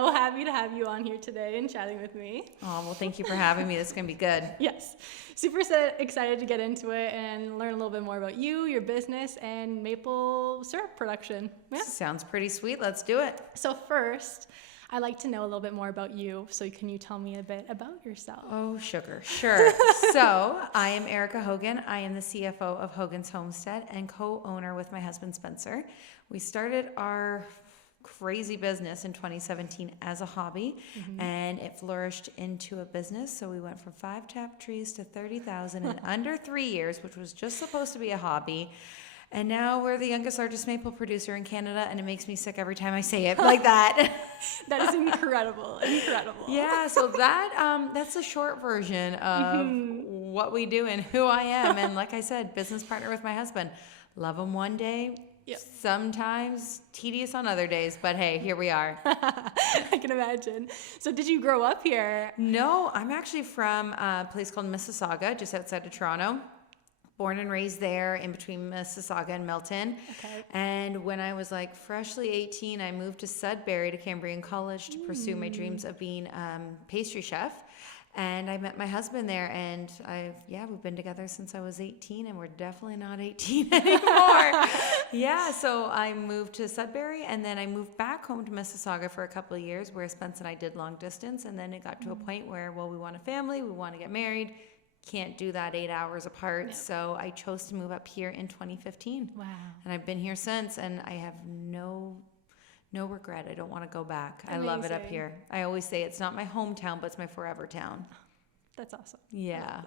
so happy to have you on here today and chatting with me. Oh, well, thank you for having me. This is going to be good. Yes. Super excited to get into it and learn a little bit more about you, your business, and maple syrup production. Yeah. Sounds pretty sweet. Let's do it. So first, I'd like to know a little bit more about you. So can you tell me a bit about yourself? Oh, sugar. Sure. So I am Erica Hogan. I am the CFO of Hogans Homestead and co-owner with my husband, Spencer. We started our crazy business in 2017 as a hobby, and it flourished into a business. So we went from 5 tap trees to 30,000 in under 3 years, which was just supposed to be a hobby. And now we're the youngest, largest maple producer in Canada, and it makes me sick every time I say it like that. That is incredible. Incredible. Yeah, so that's a short version of what we do and who I am. And like I said, business partner with my husband. Love him one day, sometimes tedious on other days, but hey, here we are. I can imagine. So did you grow up here? No, I'm actually from a place called Mississauga, just outside of Toronto. Born and raised there in between Mississauga and Milton. Okay. And when I was like freshly 18, I moved to Sudbury to Cambrian College to pursue my dreams of being pastry chef. And I met my husband there, and we've been together since I was 18, and we're definitely not 18 anymore. So I moved to Sudbury, and then I moved back home to Mississauga for a couple of years where Spence and I did long distance, and then it got to a point where, we want a family, we want to get married. Can't do that 8 hours apart. Yep. So I chose to move up here in 2015. Wow. And I've been here since, and I have no regret. I don't want to go back. Amazing. I love it up here. I always say it's not my hometown, but it's my forever town. That's awesome. Yeah.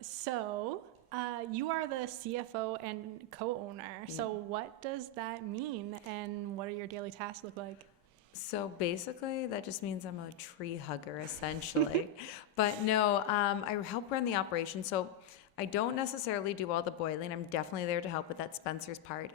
So you are the CFO and co-owner. So what does that mean, and what do your daily tasks look like? So basically, that just means I'm a tree hugger, essentially. But no, I help run the operation. So I don't necessarily do all the boiling. I'm definitely there to help with that Spencer's part.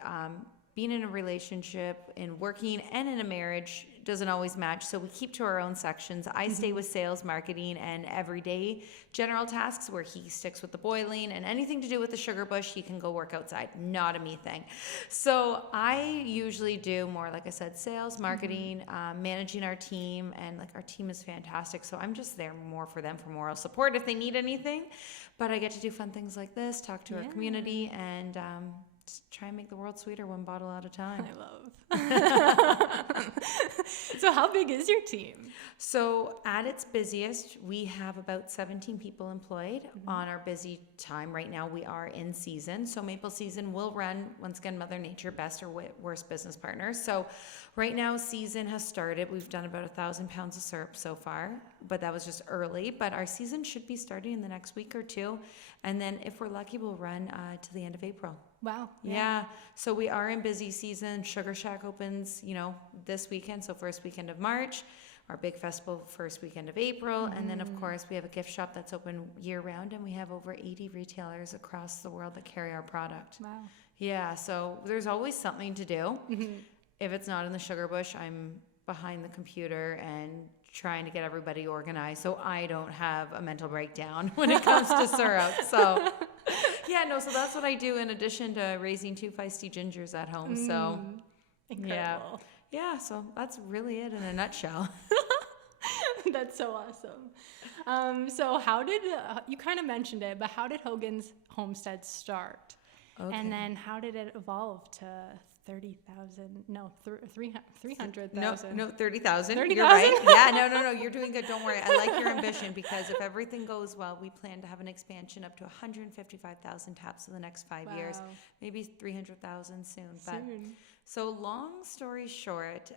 Being in a relationship and working and in a marriage doesn't always match, so we keep to our own sections. I stay with sales, marketing, and everyday general tasks where he sticks with the boiling, and anything to do with the sugar bush, he can go work outside. Not a me thing. So I usually do more, like I said, sales, marketing, managing our team, and like our team is fantastic, so I'm just there more for them for moral support if they need anything. But I get to do fun things like this, talk to our community, and just try and make the world sweeter one bottle at a time. I love. So how big is your team? So at its busiest, we have about 17 people employed. On our busy time right now, we are in season. So maple season will run, once again, Mother Nature, best or worst business partners. So right now, season has started. We've done about 1,000 pounds of syrup so far, but that was just early. But our season should be starting in the next week or two. And then if we're lucky, we'll run to the end of April. Wow. Yeah. So we are in busy season. Sugar Shack opens, this weekend. So first weekend of March. Our big festival first weekend of April. And then, of course, we have a gift shop that's open year round. And we have over 80 retailers across the world that carry our product. Wow. Yeah. So there's always something to do. If it's not in the sugar bush, I'm behind the computer and trying to get everybody organized so I don't have a mental breakdown when it comes to syrup. So so that's what I do in addition to raising 2 feisty gingers at home. So incredible. Yeah, so that's really it in a nutshell. That's so awesome. So how did, you kind of mentioned it, but how did Hogans Homestead start? Okay. And then how did it evolve to 30,000? No, 300,000. No, 30,000. 30,000? You're right. Yeah, no. You're doing good. Don't worry. I like your ambition because if everything goes well, we plan to have an expansion up to 155,000 taps in the next 5 years. Maybe 300,000 soon. So long story short,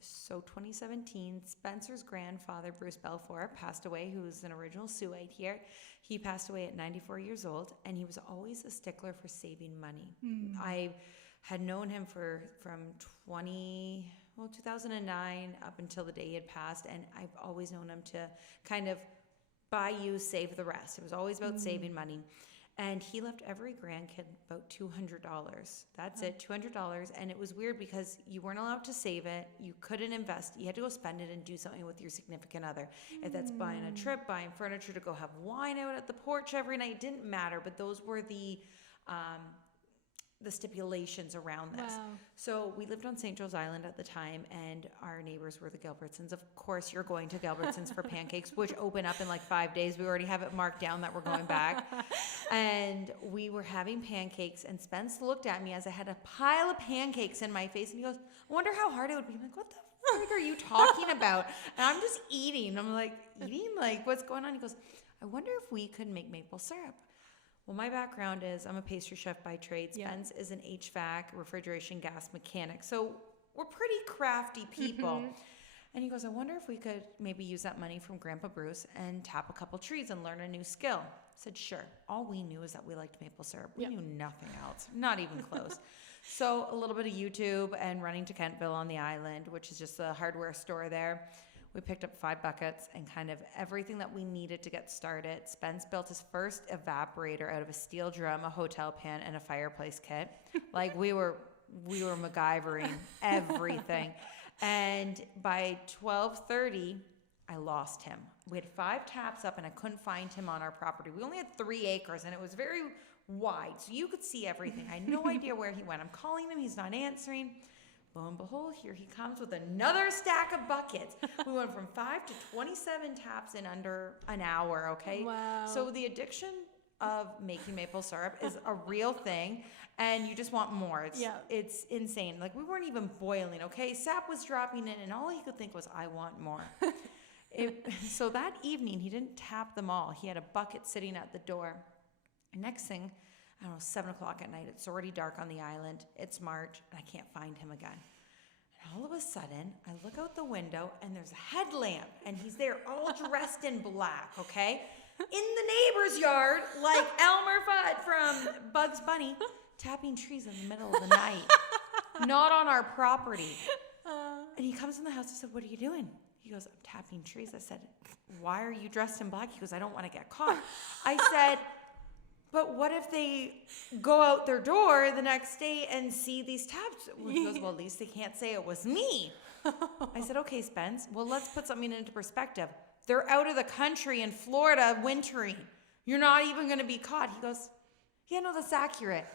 so 2017, Spencer's grandfather, Bruce Belfour, passed away, who was an original Sault here. He passed away at 94 years old, and he was always a stickler for saving money. I had known him from 2009 up until the day he had passed, and I've always known him to kind of buy you, save the rest. It was always about saving money. And he left every grandkid about $200. That's it, $200. And it was weird because you weren't allowed to save it. You couldn't invest. You had to go spend it and do something with your significant other. If that's buying a trip, buying furniture to go have wine out at the porch every night, it didn't matter. But those were the the stipulations around this. Wow. So we lived on St. Joe's Island at the time, and our neighbors were the Gilbertsons. Of course, you're going to Gilbertsons for pancakes, which open up in like 5 days. We already have it marked down that we're going back. And we were having pancakes, and Spence looked at me as I had a pile of pancakes in my face, and he goes, I wonder how hard it would be. I'm like, what the frick are you talking about? And I'm just eating. I'm like, eating? Like, what's going on? He goes, I wonder if we could make maple syrup. Well, my background is I'm a pastry chef by trade. Spence is an HVAC, refrigeration gas mechanic. So we're pretty crafty people. And he goes, I wonder if we could maybe use that money from Grandpa Bruce and tap a couple trees and learn a new skill. I said, sure. All we knew is that we liked maple syrup. We knew nothing else, not even close. So a little bit of YouTube and running to Kentville on the island, which is just a hardware store there. We picked up 5 buckets and kind of everything that we needed to get started. Spence built his first evaporator out of a steel drum, a hotel pan, and a fireplace kit. Like we were MacGyvering everything. And by 12:30, I lost him. We had 5 taps up and I couldn't find him on our property. We only had 3 acres and it was very wide, so you could see everything. I had no idea where he went. I'm calling him, he's not answering. Lo and behold, here he comes with another stack of buckets. We went from 5 to 27 taps in under an hour, okay? Wow. So the addiction of making maple syrup is a real thing, and you just want more. It's insane. Like, we weren't even boiling, okay? Sap was dropping in, and all he could think was, I want more. So that evening, he didn't tap them all. He had a bucket sitting at the door. And next thing, I don't know, 7 o'clock at night, it's already dark on the island. It's March, and I can't find him again. And all of a sudden, I look out the window, and there's a headlamp, and he's there all dressed in black, okay? In the neighbor's yard, like Elmer Fudd from Bugs Bunny, tapping trees in the middle of the night. Not on our property. And he comes in the house and said, what are you doing? He goes, I'm tapping trees. I said, why are you dressed in black? He goes, I don't want to get caught. I said, but what if they go out their door the next day and see these taps? He goes, well, at least they can't say it was me. I said, okay, Spence, well, let's put something into perspective. They're out of the country in Florida wintering. You're not even going to be caught. He goes, yeah, no, that's accurate.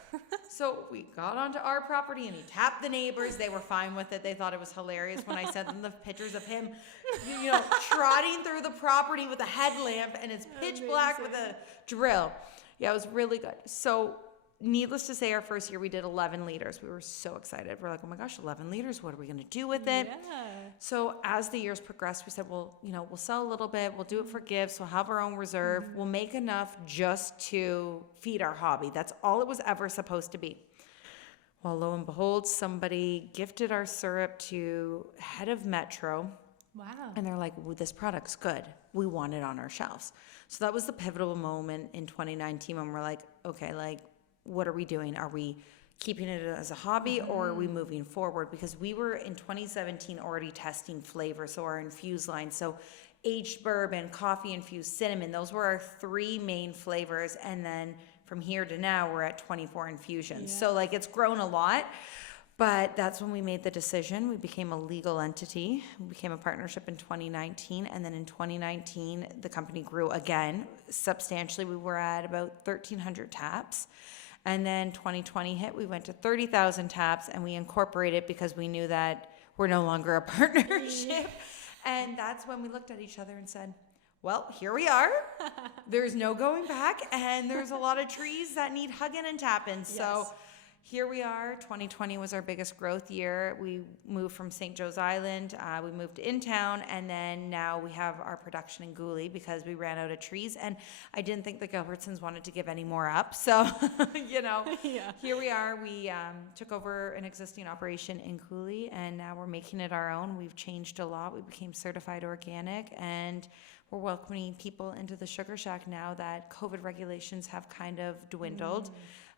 So we got onto our property and he tapped the neighbors. They were fine with it. They thought it was hilarious when I sent them the pictures of him, trotting through the property with a headlamp and it's pitch black with a drill. Yeah, it was really good. So needless to say, our first year we did 11 liters. We were so excited. We're like, oh my gosh, 11 liters. What are we going to do with it? Yeah. So as the years progressed, we said, well, we'll sell a little bit. We'll do it for gifts. We'll have our own reserve. We'll make enough just to feed our hobby. That's all it was ever supposed to be. Well, lo and behold, somebody gifted our syrup to head of Metro. Wow. And they're like, well, this product's good. We want it on our shelves. So that was the pivotal moment in 2019 when we're like, okay, like, what are we doing? Are we keeping it as a hobby or are we moving forward? Because we were in 2017 already testing flavor. So our infused line, so aged bourbon, coffee infused, cinnamon, those were our 3 main flavors. And then from here to now, we're at 24 infusions. Yeah. So like it's grown a lot. But that's when we made the decision. We became a legal entity. We became a partnership in 2019. And then in 2019, the company grew again substantially. We were at about 1,300 taps. And then 2020 hit. We went to 30,000 taps and we incorporated because we knew that we're no longer a partnership. And that's when we looked at each other and said, well, here we are. There's no going back. And there's a lot of trees that need hugging and tapping. Yes. So here we are. 2020 was our biggest growth year. We moved from St. Joe's Island. We moved in town, and then now we have our production in Cooley because we ran out of trees. And I didn't think the Gilbertsons wanted to give any more up. So, Here we are. We took over an existing operation in Cooley, and now we're making it our own. We've changed a lot. We became certified organic, and we're welcoming people into the Sugar Shack now that COVID regulations have kind of dwindled.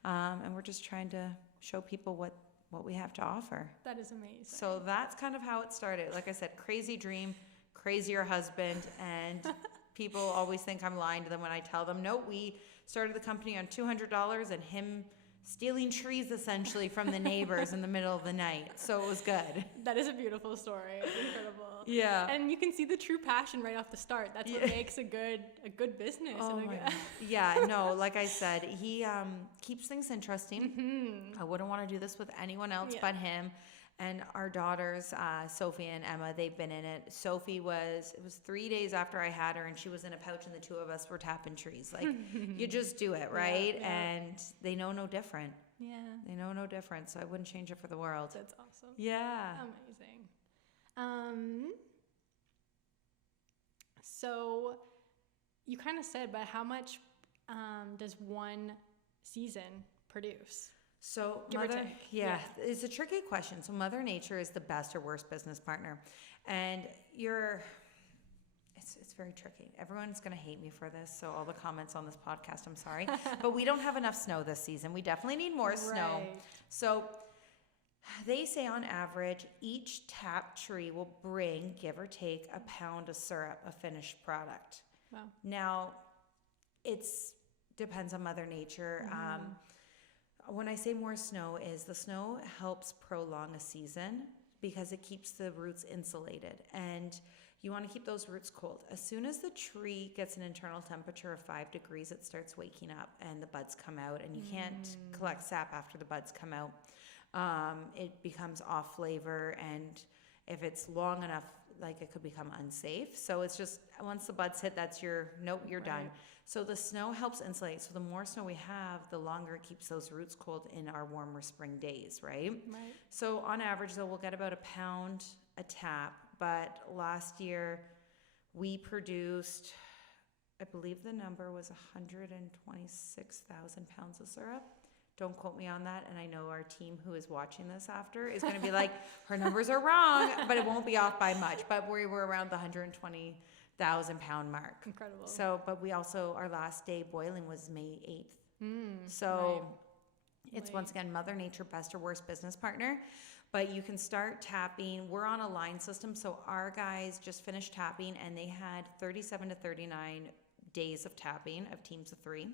And we're just trying to show people what we have to offer. That is amazing. So that's kind of how it started. Like I said, crazy dream, crazier husband, and people always think I'm lying to them when I tell them, no, we started the company on $200 and him stealing trees essentially from the neighbors in the middle of the night. So it was good. That is a beautiful story. Incredible. Yeah. And you can see the true passion right off the start. That's what makes a good business. Oh and my God. Yeah, no, like I said, he keeps things interesting. I wouldn't want to do this with anyone else but him. And our daughters, Sophie and Emma, they've been in it. Sophie it was 3 days after I had her, and she was in a pouch, and the two of us were tapping trees. Like, you just do it, right? Yeah. And they know no different. Yeah. They know no different, so I wouldn't change it for the world. That's awesome. Yeah. Amazing. So you kind of said, but how much does one season produce? So it's a tricky question. So Mother Nature is the best or worst business partner, and it's very tricky. Everyone's going to hate me for this, so all the comments on this podcast, I'm sorry, but we don't have enough snow this season. We definitely need more snow. So they say on average, each tap tree will bring, give or take, a pound of syrup, a finished product. Wow. Now, depends on Mother Nature. When I say more snow, is the snow helps prolong a season because it keeps the roots insulated, and you want to keep those roots cold. As soon as the tree gets an internal temperature of 5 degrees, it starts waking up and the buds come out, and you can't collect sap after the buds come out. It becomes off flavor, and if it's long enough, like, it could become unsafe. So it's just, once the buds hit, you're done. So the snow helps insulate. So the more snow we have, the longer it keeps those roots cold in our warmer spring days, right? So on average, though, we'll get about a pound a tap. But last year we produced, I believe the number was 126,000 pounds of syrup. Don't quote me on that. And I know our team who is watching this after is going to be like, her numbers are wrong, but it won't be off by much. But we were around the 120,000 pound mark. Incredible. So, but we also, our last day boiling was May 8th. It's once again, Mother Nature, best or worst business partner. But you can start tapping. We're on a line system. So our guys just finished tapping, and they had 37 to 39 days of tapping of teams of 3.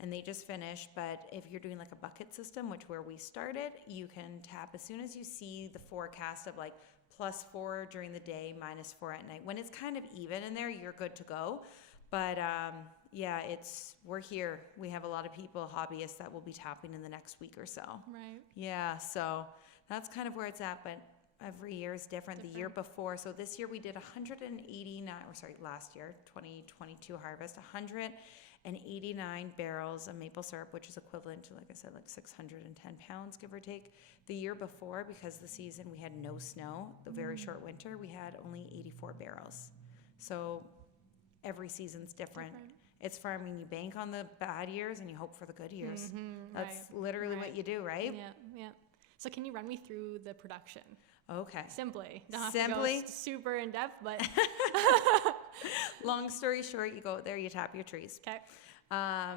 And they just finished. But if you're doing like a bucket system, where we started, you can tap as soon as you see the forecast of like +4 during the day, -4 at night. When it's kind of even in there, you're good to go. But we're here. We have a lot of people, hobbyists, that will be tapping in the next week or so. Right. Yeah, so that's kind of where it's at, but every year is different. The year before, so this year we did last year, 2022 harvest, 189 barrels of maple syrup, which is equivalent to, like I said, like 610 pounds, give or take. The year before, because the season we had no snow, the very short winter, we had only 84 barrels. So every season's different. It's farming. You bank on the bad years and you hope for the good years. That's literally what you do, right? Yeah. So can you run me through the production? Okay. Simply. Don't have to go super in depth, but long story short, you go out there, you tap your trees. Okay. I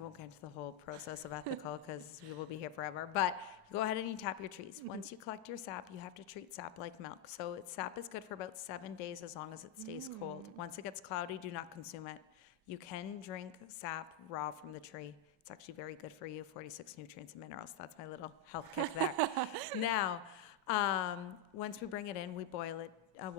won't get into the whole process of ethical because we will be here forever, but you go ahead and you tap your trees. Once you collect your sap, you have to treat sap like milk. So sap is good for about 7 days as long as it stays cold. Once it gets cloudy, do not consume it. You can drink sap raw from the tree. It's actually very good for you, 46 nutrients and minerals. That's my little health kick there. Now, once we bring it in, we boil it.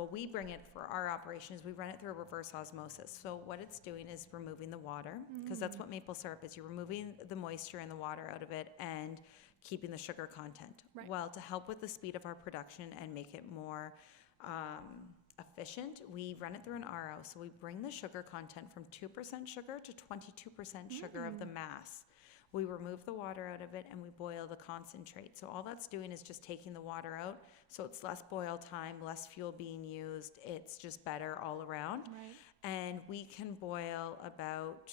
We bring it for our operations. We run it through a reverse osmosis. So what it's doing is removing the water, because that's what maple syrup is. You're removing the moisture and the water out of it and keeping the sugar content. Right. Well, to help with the speed of our production and make it more efficient, we run it through an RO. So we bring the sugar content from 2% sugar to 22% sugar of the mass. We remove the water out of it and we boil the concentrate. So all that's doing is just taking the water out. So it's less boil time, less fuel being used. It's just better all around. Right. And we can boil about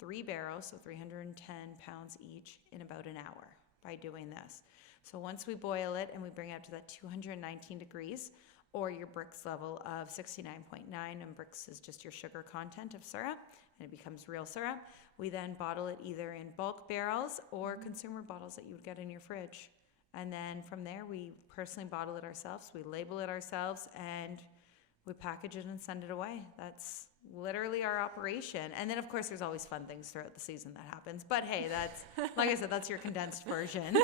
3 barrels, so 310 pounds each, in about an hour by doing this. So once we boil it and we bring it up to that 219 degrees, or your Brix level of 69.9, and Brix is just your sugar content of syrup, and it becomes real syrup. We then bottle it either in bulk barrels or consumer bottles that you would get in your fridge. And then from there, we personally bottle it ourselves, we label it ourselves, and we package it and send it away. That's literally our operation. And then, of course, there's always fun things throughout the season that happens. But hey, that's, like I said, that's your condensed version.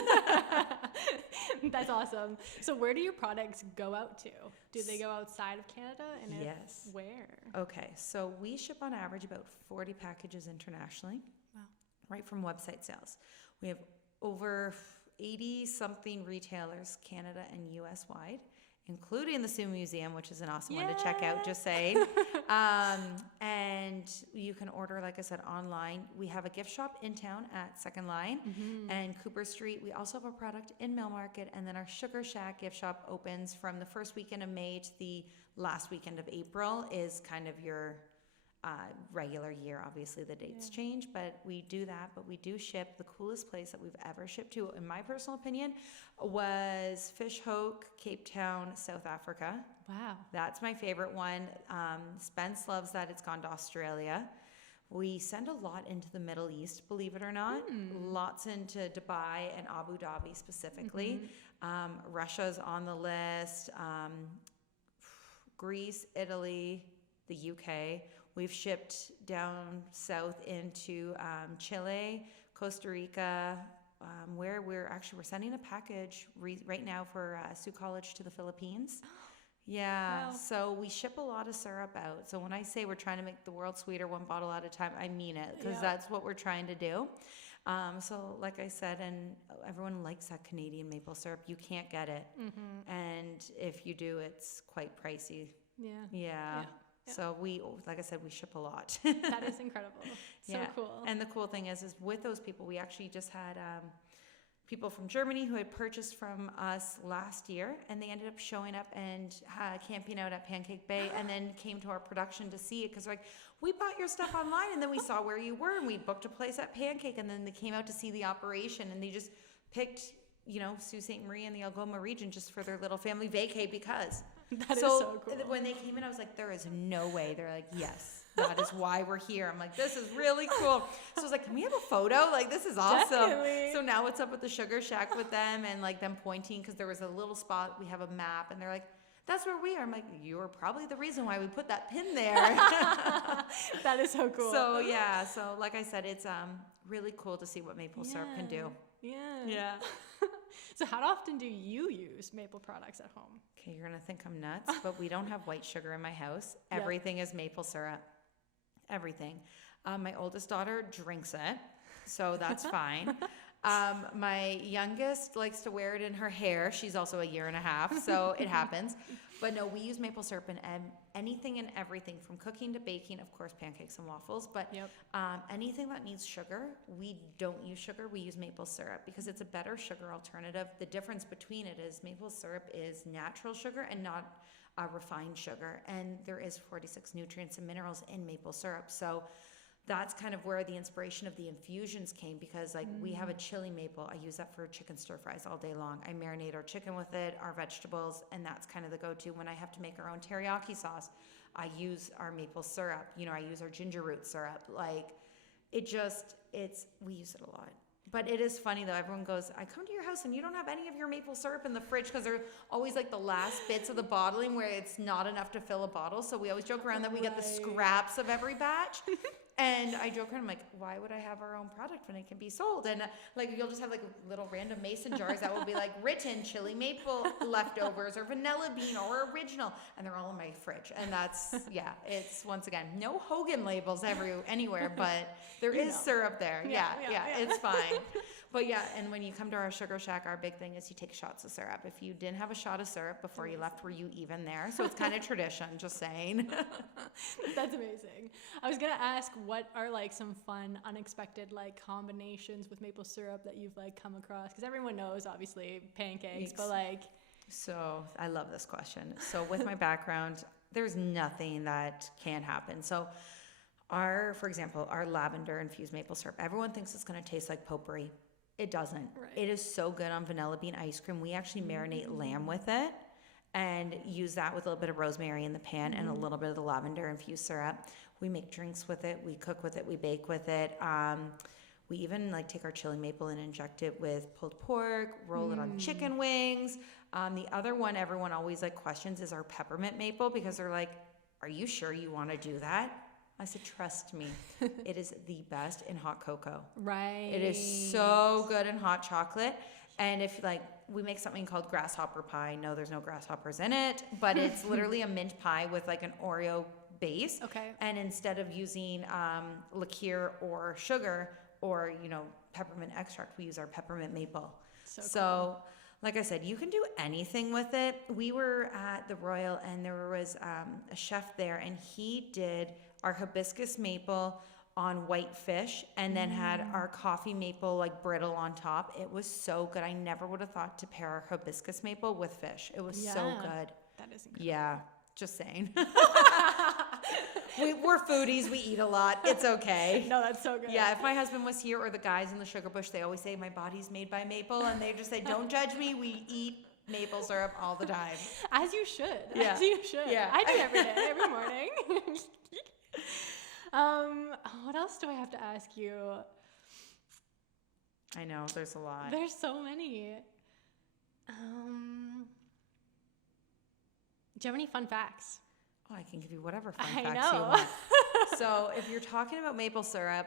That's awesome. So where do your products go out to? Do they go outside of Canada? And Yes. Where? Okay, so we ship on average about 40 packages internationally. Wow. Right from website sales. We have over 80 something retailers, Canada and US wide, including the Sioux Museum, which is an awesome one to check out, just saying. And you can order, like I said, online. We have a gift shop in town at Second Line and Cooper Street. We also have a product in Mill Market, and then our Sugar Shack gift shop opens from the first weekend of May to the last weekend of April is kind of your regular year. Obviously the dates change, but we do that. But we do ship. The coolest place that we've ever shipped to, in my personal opinion, was Fish Hoek, Cape Town, South Africa. Wow. That's my favorite one. Spence loves that. It's gone to Australia. We send a lot into the Middle East, believe it or not. Lots into Dubai and Abu Dhabi specifically. Russia's on the list. Greece, Italy, the UK. We've shipped down south into Chile, Costa Rica, where we're sending a package right now for Sioux College to the Philippines. Yeah, Wow. so we ship a lot of syrup out. So when I say we're trying to make the world sweeter one bottle at a time, I mean it, because that's what we're trying to do. So like I said, and everyone likes that Canadian maple syrup. You can't get it. And if you do, it's quite pricey. Yeah. So we, like I said, we ship a lot. That is incredible. So cool. And the cool thing is with those people, we actually just had people from Germany who had purchased from us last year, and they ended up showing up and camping out at Pancake Bay, and then came to our production to see it, because like, we bought your stuff online, and then we saw where you were, and we booked a place at Pancake, and then they came out to see the operation, and they just picked, Sault Ste. Marie and the Algoma region just for their little family vacay because. That is so cool. When they came in, I was like, there is no way. They're like, yes, that is why we're here. I'm like, this is really cool. So I was like, can we have a photo? Like, this is awesome. Definitely. So now what's up with the Sugar Shack with them and like them pointing, because there was a little spot, we have a map, and they're like, that's where we are. I'm like, you were probably the reason why we put that pin there. That is so cool. So yeah, so like I said, it's really cool to see what maple syrup can do. Yeah. So how often do you use maple products at home? Okay, you're gonna think I'm nuts, but we don't have white sugar in my house. Yep. Everything is maple syrup. Everything. My oldest daughter drinks it, so that's fine. My youngest likes to wear it in her hair. She's also a year and a half, so it happens. But no, we use maple syrup in anything and everything, from cooking to baking, of course, pancakes and waffles. But anything that needs sugar, we don't use sugar. We use maple syrup because it's a better sugar alternative. The difference between it is maple syrup is natural sugar and not refined sugar. And there is 46 nutrients and minerals in maple syrup. So that's kind of where the inspiration of the infusions came, because like we have a chili maple. I use that for chicken stir fries all day long. I marinate our chicken with it, our vegetables, and that's kind of the go-to. When I have to make our own teriyaki sauce, I use our maple syrup. I use our ginger root syrup. Like we use it a lot. But it is funny though, everyone goes, I come to your house and you don't have any of your maple syrup in the fridge, because they're always like the last bits of the bottling where it's not enough to fill a bottle. So we always joke around that we get the scraps of every batch. And I joke around, I'm like, why would I have our own product when it can be sold? And like, you'll just have like little random mason jars that will be like written chili maple leftovers or vanilla bean or original. And they're all in my fridge. And that's, it's once again, no Hogan labels anywhere, but there is syrup there. Yeah, it's fine. But yeah, and when you come to our Sugar Shack, our big thing is you take shots of syrup. If you didn't have a shot of syrup before you left, were you even there? So it's kind of tradition, just saying. That's amazing. I was gonna ask, what are like some fun, unexpected like combinations with maple syrup that you've like come across? Because everyone knows, obviously, pancakes, but like. So I love this question. So with my background, there's nothing that can happen. So for example, our lavender infused maple syrup, everyone thinks it's gonna taste like potpourri. It doesn't. Right. It is so good on vanilla bean ice cream. We actually marinate lamb with it and use that with a little bit of rosemary in the pan and a little bit of the lavender infused syrup. We make drinks with it. We cook with it. We bake with it. We even like take our chili maple and inject it with pulled pork, roll it on chicken wings. The other one everyone always like questions is our peppermint maple, because they're like, are you sure you want to do that? I said, trust me, it is the best in hot cocoa. Right. It is so good in hot chocolate. And if like we make something called grasshopper pie. No, there's no grasshoppers in it, but it's literally a mint pie with like an Oreo base. Okay. And instead of using liqueur or sugar or, peppermint extract, we use our peppermint maple. So like I said, you can do anything with it. We were at the Royal and there was a chef there and he did our hibiscus maple on white fish and then had our coffee maple like brittle on top. It was so good. I never would have thought to pair our hibiscus maple with fish. It was so good. That is incredible. Yeah, just saying. We're foodies. We eat a lot. It's okay. No, that's so good. Yeah, if my husband was here or the guys in the Sugar Bush, they always say my body's made by maple, and they just say, don't judge me. We eat maple syrup all the time. As you should. Yeah. As you should. Yeah. I do every day, every morning. What else do I have to ask you? I know, there's a lot. There's so many. Do you have any fun facts? Oh, I can give you whatever fun I facts you know. want. So if you're talking about maple syrup,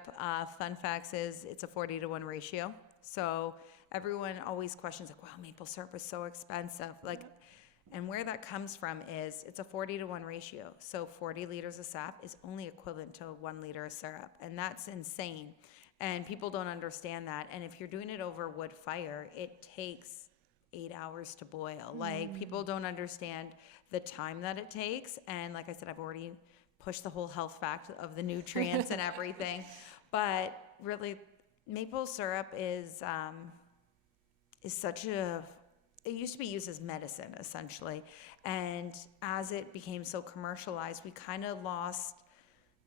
fun facts is it's a 40-to-1 ratio. So everyone always questions like, wow, maple syrup is so expensive. Like, and where that comes from is it's a 40-to-1 ratio. So 40 liters of sap is only equivalent to 1 liter of syrup. And that's insane. And people don't understand that. And if you're doing it over wood fire, it takes 8 hours to boil. Like, people don't understand the time that it takes. And like I said, I've already pushed the whole health fact of the nutrients and everything. But really, maple syrup is such a, it used to be used as medicine, essentially. And as it became so commercialized, we kind of lost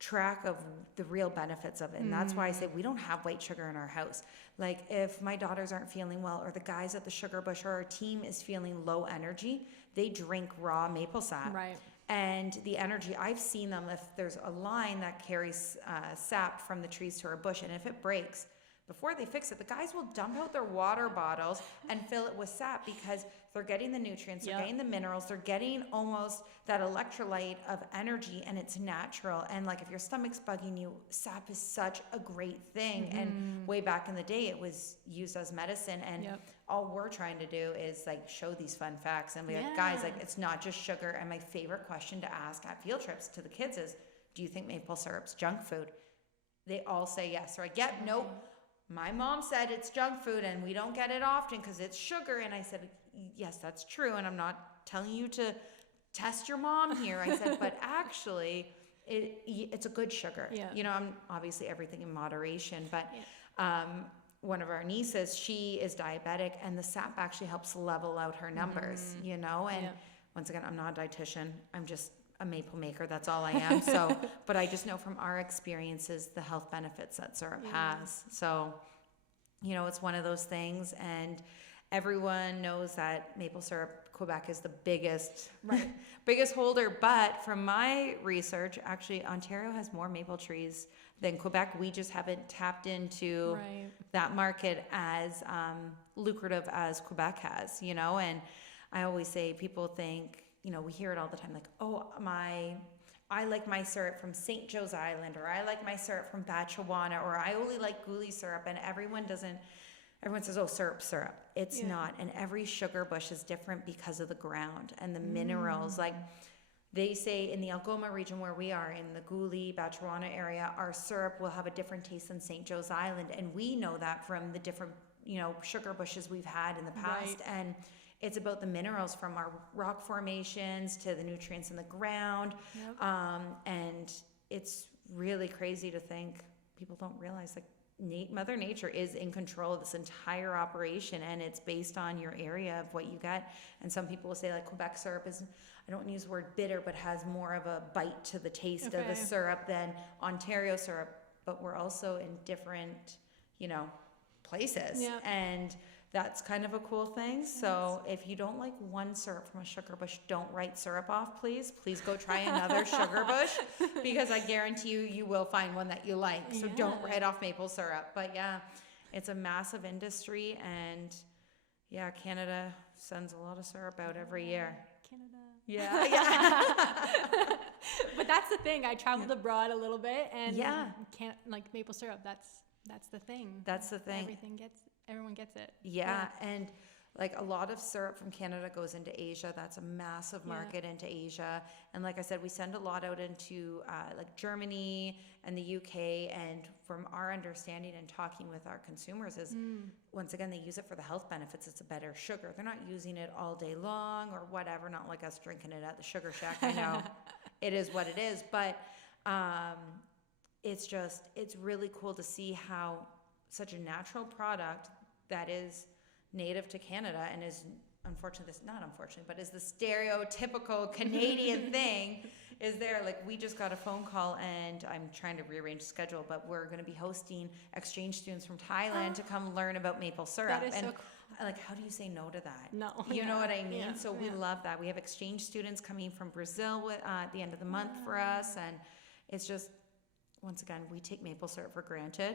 track of the real benefits of it. And that's why I say we don't have white sugar in our house. Like, if my daughters aren't feeling well or the guys at the Sugar Bush or our team is feeling low energy, they drink raw maple sap. Right. And the energy, I've seen them, if there's a line that carries sap from the trees to our bush, and if it breaks, before they fix it, the guys will dump out their water bottles and fill it with sap because they're getting the nutrients, they're getting the minerals, they're getting almost that electrolyte of energy, and it's natural. And like, if your stomach's bugging you, sap is such a great thing. And way back in the day, it was used as medicine. And all we're trying to do is like show these fun facts and be like, guys, like, it's not just sugar. And my favorite question to ask at field trips to the kids is, do you think maple syrup's junk food? They all say yes. Or I get, nope. My mom said it's junk food and we don't get it often because it's sugar. And I said, yes, that's true. And I'm not telling you to test your mom here. I said, but actually it's a good sugar. Yeah. I'm obviously everything in moderation, but one of our nieces, she is diabetic, and the sap actually helps level out her numbers, and once again, I'm not a dietitian. I'm just a maple maker. That's all I am. So, but I just know from our experiences, the health benefits that syrup has. So, it's one of those things, and everyone knows that maple syrup, Quebec is the biggest holder. But from my research, actually, Ontario has more maple trees than Quebec. We just haven't tapped into that market as lucrative as Quebec has, and I always say, people think, we hear it all the time, like, oh, I like my syrup from St. Joe's Island, or I like my syrup from Batchewana, or I only like Goulie syrup, and everyone says, oh, syrup. It's not. And every sugar bush is different because of the ground and the minerals. Like, they say in the Algoma region where we are, in the Goulie, Batchewana area, our syrup will have a different taste than St. Joe's Island. And we know that from the different, sugar bushes we've had in the past. And it's about the minerals from our rock formations to the nutrients in the ground. And it's really crazy to think people don't realize, like, Mother Nature is in control of this entire operation, and it's based on your area of what you get. And some people will say, like, Quebec syrup is, I don't use the word bitter, but has more of a bite to the taste of the syrup than Ontario syrup. But we're also in different, places. And that's kind of a cool thing. So if you don't like one syrup from a sugar bush, don't write syrup off, please. Please go try another sugar bush, because I guarantee you will find one that you like. So don't write off maple syrup. But it's a massive industry, and Canada sends a lot of syrup out every year. Canada. But that's the thing. I traveled abroad a little bit, and can't like maple syrup. That's the thing. That's the thing. Everyone gets it. And like a lot of syrup from Canada goes into Asia. That's a massive market into Asia. And like I said, we send a lot out into like Germany and the UK. And from our understanding and talking with our consumers is, once again, they use it for the health benefits. It's a better sugar. They're not using it all day long or whatever, not like us drinking it at the Sugar Shack. I know it is what it is. But it's really cool to see how such a natural product that is native to Canada and is not unfortunately, but is the stereotypical Canadian thing is there. Like, we just got a phone call and I'm trying to rearrange the schedule, but we're going to be hosting exchange students from Thailand to come learn about maple syrup. That is and so cool. like, how do you say no to that? No. You know what I mean? Yeah. So we love that. We have exchange students coming from Brazil at the end of the month for us. And it's just, once again, we take maple syrup for granted,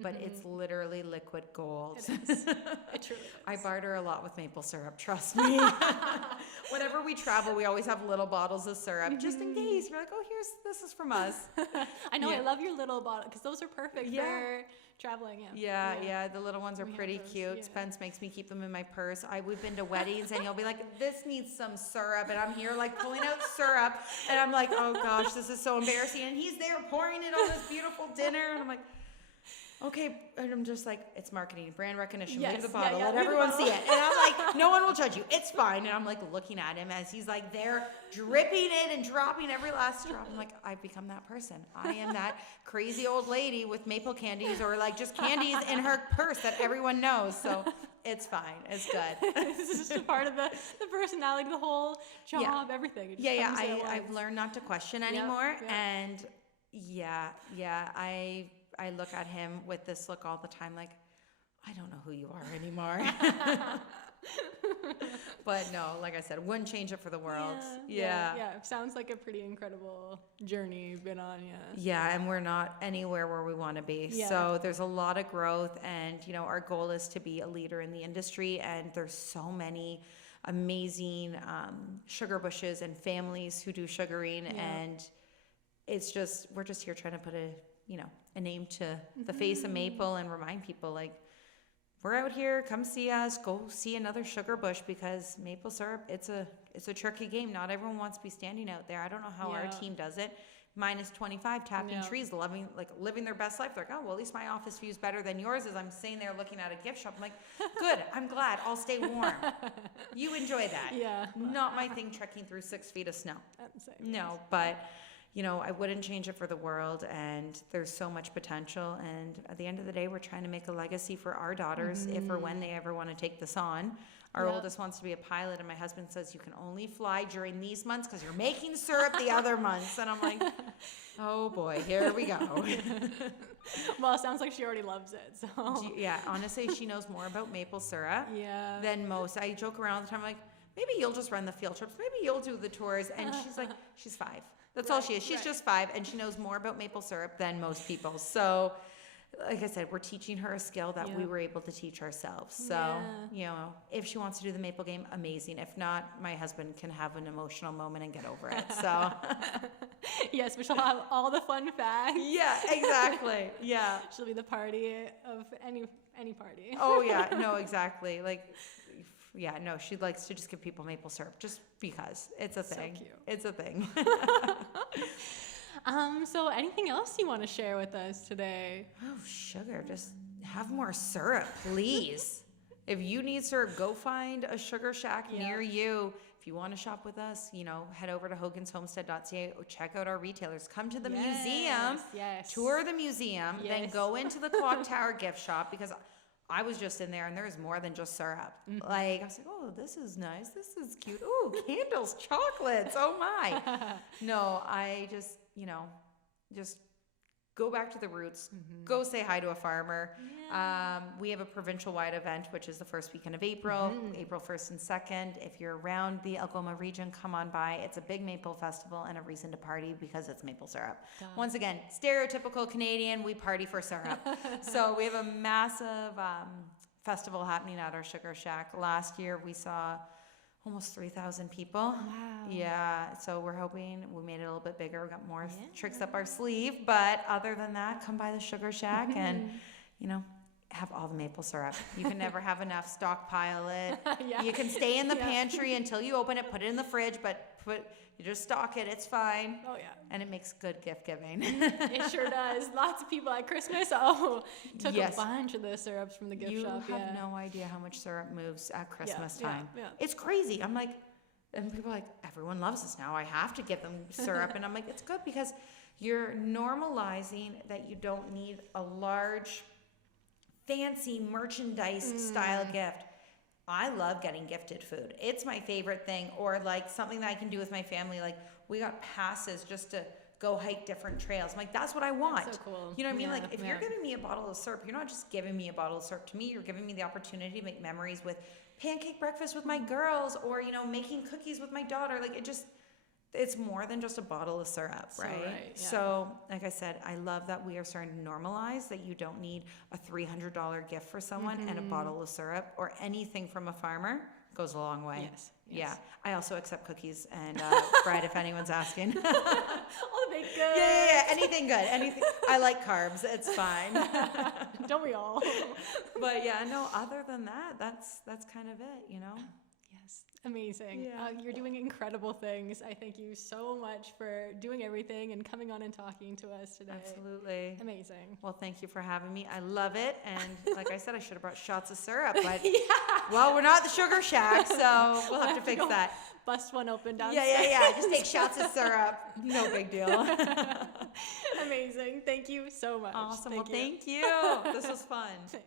but it's literally liquid gold. It is. It truly is. I barter a lot with maple syrup, trust me. Whenever we travel, we always have little bottles of syrup, just in case. We're like, oh, this is from us. I know, I love your little bottle, because those are perfect for traveling. Yeah, the little ones are pretty cute. Yeah. Spence makes me keep them in my purse. We've been to weddings and he'll be like, this needs some syrup. And I'm here like pulling out syrup. And I'm like, oh gosh, this is so embarrassing. And he's there pouring it on this beautiful dinner. And I'm like, okay. And I'm just like, it's marketing, brand recognition. Leave the bottle, let everyone see it. And I'm like, no one will judge you. It's fine. And I'm like looking at him as he's like there dripping it and dropping every last drop. I'm like, I've become that person. I am that crazy old lady with maple candies or like just candies in her purse that everyone knows. So it's fine. It's good. This is just a part of the personality, the whole job, everything. It just comes at I've once. learned not to question anymore. And I look at him with this look all the time, like, I don't know who you are anymore. But no, like I said, wouldn't change it for the world. Yeah. Sounds like a pretty incredible journey you've been on. Yeah, and we're not anywhere where we want to be. Yeah. So there's a lot of growth, and our goal is to be a leader in the industry. And there's so many amazing sugar bushes and families who do sugaring, and we're just here trying to put a name to the face of maple and remind people, like, we're out here, come see us, go see another sugar bush, because maple syrup, it's a tricky game. Not everyone wants to be standing out there. I don't know how our team does it. Minus 25, tapping trees, living their best life. They're like, oh, well, at least my office view is better than yours. As I'm sitting there looking at a gift shop, I'm like, good, I'm glad, I'll stay warm. You enjoy that. Yeah. Not my thing, trekking through 6 feet of snow. Same. No, but I wouldn't change it for the world, and there's so much potential. And at the end of the day, we're trying to make a legacy for our daughters if or when they ever want to take this on. Our oldest wants to be a pilot, and my husband says, you can only fly during these months because you're making syrup the other months. And I'm like, oh boy, here we go. Well, it sounds like she already loves it. So Yeah, honestly, she knows more about maple syrup than most. I joke around all the time, like, maybe you'll just run the field trips. Maybe you'll do the tours. And she's like, she's 5. That's all she is. She's just 5, and she knows more about maple syrup than most people. So, like I said, we're teaching her a skill that we were able to teach ourselves. So, if she wants to do the maple game, amazing. If not, my husband can have an emotional moment and get over it. So, yes, we shall have all the fun facts. Yeah, exactly. Yeah. She'll be the party of any party. Oh yeah, no, exactly. Like, yeah, no, she likes to just give people maple syrup just because it's a thing. So cute. It's a thing. So anything else you want to share with us today? Oh, sugar. Just have more syrup, please. If you need syrup, go find a sugar shack near you. If you want to shop with us, head over to hoganshomestead.ca or check out our retailers. Come to the museum, tour the museum, then go into the clock tower gift shop, because I was just in there and there's more than just syrup. Like, I was like, oh, this is nice. This is cute. Ooh, candles, chocolates. Oh my. No, I just, just go back to the roots. Go say hi to a farmer. We have a provincial-wide event, which is the first weekend of April, April 1st and 2nd. If you're around the Algoma region, come on by. It's a big maple festival and a reason to party because it's maple syrup. Once again, stereotypical Canadian, we party for syrup. So we have a massive festival happening at our sugar shack. Last year, we saw almost 3,000 people. Wow. Yeah, so we're hoping we made it a little bit bigger. We got more tricks up our sleeve, but other than that, come by the sugar shack and, have all the maple syrup. You can never have enough. Stockpile it. Yeah. You can stay in the Yeah. pantry until you open it, put it in the fridge, but you just stock it. It's fine. Oh, yeah. And it makes good gift giving. It sure does. Lots of people at Christmas, took Yes. a bunch of the syrups from the gift You shop. have no idea how much syrup moves at Christmas time. Yeah. It's crazy. I'm like, and people are like, everyone loves this now. I have to give them syrup. And I'm like, it's good because you're normalizing that you don't need a large, fancy merchandise style gift. I love getting gifted food. It's my favorite thing. Or like something that I can do with my family. Like we got passes just to go hike different trails. I'm like, that's what I want. That's so cool. You know what I mean? Yeah, Like if yeah. you're giving me a bottle of syrup, you're not just giving me a bottle of syrup. To me, you're giving me the opportunity to make memories with pancake breakfast with my girls or, you know, making cookies with my daughter. Like it's more than just a bottle of syrup, So right? right, yeah. So, like I said, I love that we are starting to normalize that you don't need a $300 gift for someone and a bottle of syrup or anything from a farmer goes a long way. Yes. Yeah. I also accept cookies and bread if anyone's asking. All the baked goods. Yeah. Anything good. Anything. I like carbs. It's fine. Don't we all? But yeah, no, other than that, that's kind of it, you know? Yes. Amazing. Yeah. You're doing incredible things. I thank you so much for doing everything and coming on and talking to us today. Absolutely. Amazing. Well, thank you for having me. I love it. And like I said, I should have brought shots of syrup, but Yeah. well, we're not the Sugar Shack, so we'll have to fix go that. Bust one open downstairs. Yeah. Just take shots of syrup. No big deal. Amazing. Thank you so much. Awesome. Thank Well, you. thank you. This was fun. Thanks.